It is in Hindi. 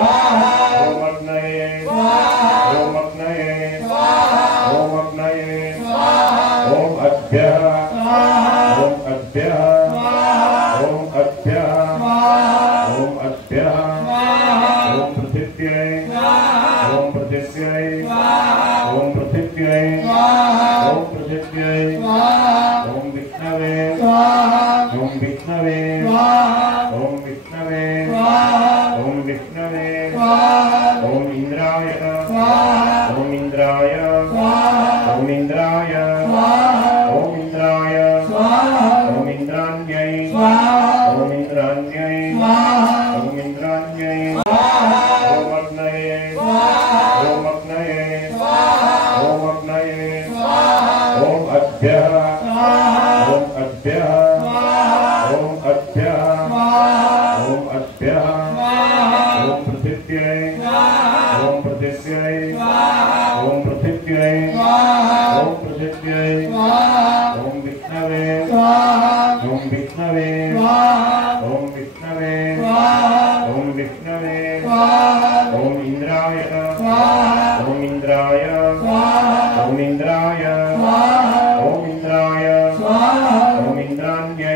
ओम अग्नये ओम अग्नये ओम अग्नये ओम अभ्यः ओम अभ्यः ओम अभ्यः ओम अभ्यः ओम पृथिव्यै ओम पृथिव्यै ओम पृथिव्यै ओम पृथिव्यै ओम विष्णवे ओम विष्णवे ओम विष्णवे ओम विष्णवे ओम इंद्राय ओम इंद्राय ओम इंद्राय ओम इंद्राय ओम इंद्राण्यै ओम इंद्राण्यै ओम इंद्राण्यै ओम अग्नये ओम अग्नये ओम अग्नये ओम अभ्यः ओम अभ्यः ओम अभ्यः ओम अभ्यः ओम पृथिव्यै ओम पृथिव्यै ओम पृथिव्यै ओम पृथिव्यै ओम विष्णवे ओम विष्णवे ओम विष्णवे ओम विष्णवे ओम इंद्राय ओम इंद्राय ओम इंद्राय ओम इंद्राय ओम इंद्राण्यै